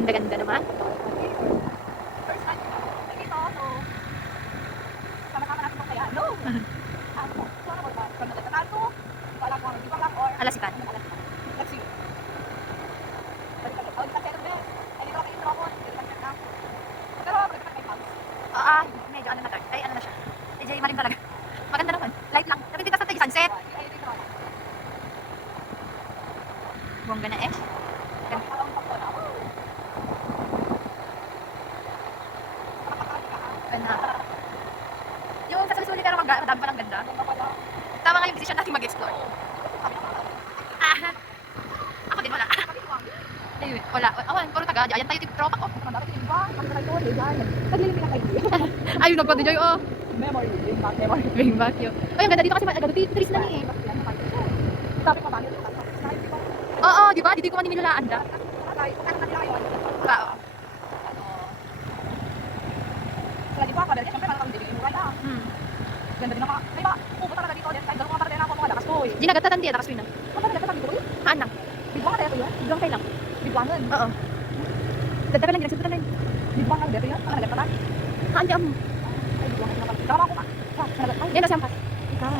Ganda-ganda naman. First time ko dito, so sama-sama natin kung kaya. No! So ano ba? Kung nagtatato, wala ko ang ibang lang or Alasipan. let's see. Balik ka. Oh, kita check din. Ay, dito kayo intro ko. Dito ka check na. Pero balik ka kay Pams. Medyo ano na dark. Ay, ano na siya. Medyo malim talaga. Maganda naman. Light lang. Napipita sa tayo sunset. Ay, dito ka. Bongga na eh. Ganda. Yung sa sulit pero madami pa ng ganda. Tama nga yung decision natin mag-explore. Ako din wala. Ayun, wala. Awan, puro taga. Ayan tayo tip tropa ko. Ayun, nagpa-DJ oh. Memory, bring back memory. Bring back yun. Ay, ang ganda dito kasi maganda trees na ni eh. Sabi ko ba? Oo, di ba? Dito ko maninilalaan da. Wow. Sila di ba? Kada rin, syempre parang hindi yung wala. Ganda din ako. May ba? Pupunta talaga dito. Kahit dalawang parte na ako mga lakas ko eh. Di nagatatan din, nakaswin na. Ano ba nagkatabi ko eh? Haan lang. Bigwang kaya ko yun? Biglang kayo lang. Bigwangan. Oo. Dagdagan lang, ginagsutan lang. Bigwang ang dito yun? Ang nagkatabi? Haan di amo. Ay, bigwang ang nagkatabi. Tama ko ka. Ay, Yan na siyampas. ikaw.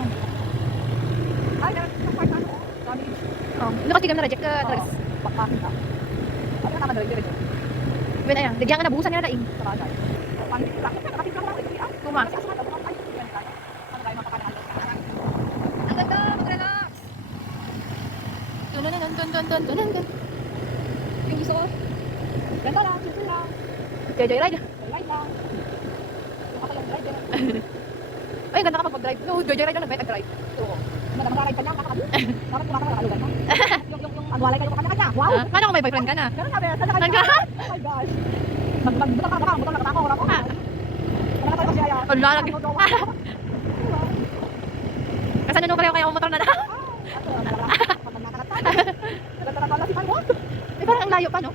Ay, meron isang part na ako. Damage. Oo. Lukas tigam na reject ka. Talagas. Bakbakin ka. Ano na naman direct-direct? Wait na yan. Ligyan ka na buhusan nila daing. Sa bagay. Paano dito? Bakit ka? Nakapit ka lang ito. Kuma. Kasi asulat ako. Ay, yan tayo. Ano tayo mapapanahan? Ang ganda, mag-relax. Dun. Yung gusto ko. Ganda lang, simple lang. Joyride. Ride lang. Yung ako lang driver. Ay, ang ganda ka pag mag-drive. No, joyride lang nag-drive. Oo. Mag-ride ka lang, kakabit. Dapat kumaka na kalugan mo. Yung magwalay kayo kanya-kanya. Wow! Paano kung may boyfriend ka na? Ganun sabi, saan na kayo? Oh my gosh. Magbutak ka, butak na katako, rako. Wala tayo kasi ayaw. Wala lagi. Kasi ano pareho kayo motor na na? Eh, parang ang layo pa, no?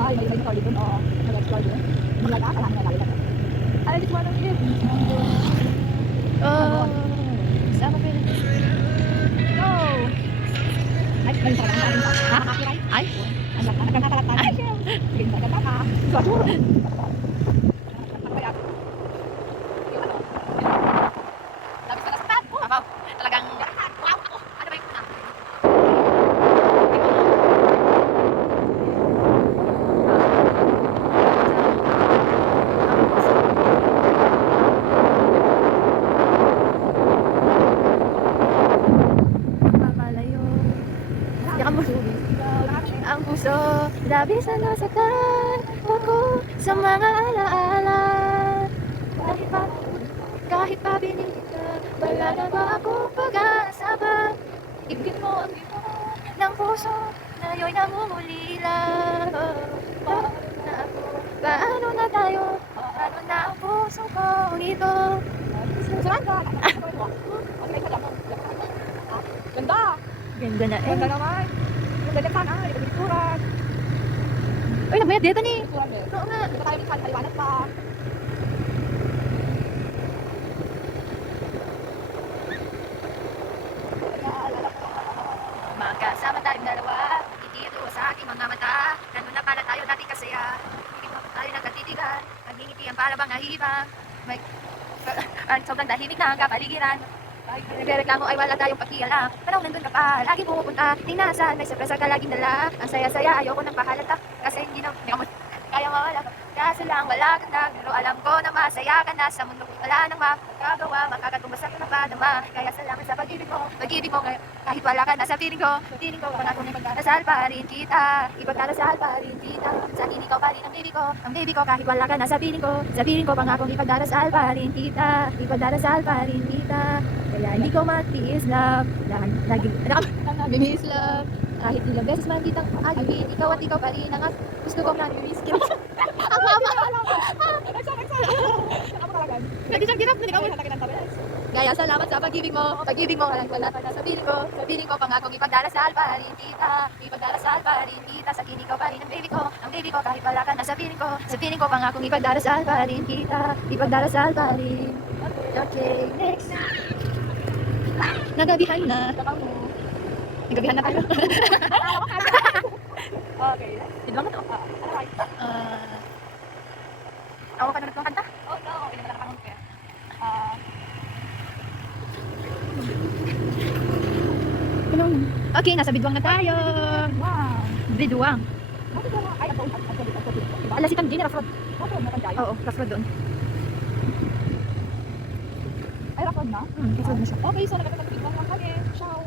Ay, may motor dito. Oo, nag-explore dito. Malaga, kailangan na lalo. Ay, this one is Sama pa yun. Go! Ay, may sarang na rin. Nakaka-copyright? Ay? Anak na, nagkakalat tayo. Sige, nagkakalat ka. Siguro. Labis ka na sa pad. Apaw, talagang... Wow! Ako! Ano ba yung una? Papalayo. Yakan mo. Ang puso, labis na nasaktan ako sa mga alaala. Kahit pa binigyan ka, wala na ba ako pag-asa ba? Ibigin mo ang ito ng puso na ayo'y namumulila. Paano na ako? Paano na tayo? Paano na ang puso ko nito? Saan ka? Ganda! Ganda na Ganda naman! Yung ganda sana, yung pinituran. Uy, nagbayad dito ni. Pinituran din. Oo nga. Dito tayo minsan, paliwanag pa. Magkasama tayong dalawa, itiro sa aking mga mata. Ganun na pala tayo dati kasaya. Hindi pa tayo nagkatitigan. Nagingitian para bang ahibang. Sobrang tahimik na ang kapaligiran. Kahit nagreklamo ay wala tayong pakialam. Parang nandun ka pa, lagi pupunta. Tingnan saan, may surpresa ka laging dala. Ang saya-saya, ayoko nang pahalata. Kasi hindi na kaya mawala ka. Kaso lang wala ka na. Pero alam ko na masaya ka na. Sa mundo wala nang makagawa. Makakatumbas at napadama. Kaya salamat sa pag-ibig mo. Pag-ibig mo kahit wala ka na sa piling ko. Pangako na ipagdarasal pa rin kita. Ipagdarasal pa rin kita. Sa piling ko pa rin ang baby ko. Ang baby ko kahit wala ka na sa piling ko. Sa piling ko pangako ipagdarasal pa rin kita. Ipagdarasal pa rin kita. Kaya hindi ko matiis love. Lagi namiss love. Kahit ilang beses man kitang agawin. Ikaw at ikaw pa rin ang gusto kong nag-miss. Ang mama! Gaya salamat sa pag-ibig mo. Pag-ibig mo walang wala ka na sa piling ko. Sa piling ko pangakong ipagdarasal pa rin kita. Ipagdarasal pa rin kita. Sa kinig ko pa rin ang baby ko. Ang baby ko kahit wala ka na sa piling ko. Sa piling ko pangakong ipagdarasal pa rin kita. Ipagdarasal pa rin. Okay, next. Nagabihan na. Nagabihan na tayo. Okay. Bidwang na to. Ano right? Awa ka na nagpang kanta? Oh no, hindi naman nakakahon kaya. Okay, nasa bidwang na tayo. Wow. Bidwang. Bakit wala? Ay, ako. Ala si Tanjin, Rafrod. Bakit wala kang Oo, Rafrod doon. Ay, rakon na? Rafrod na siya. Okay, so nagkakatagbigong lang kami. Ciao.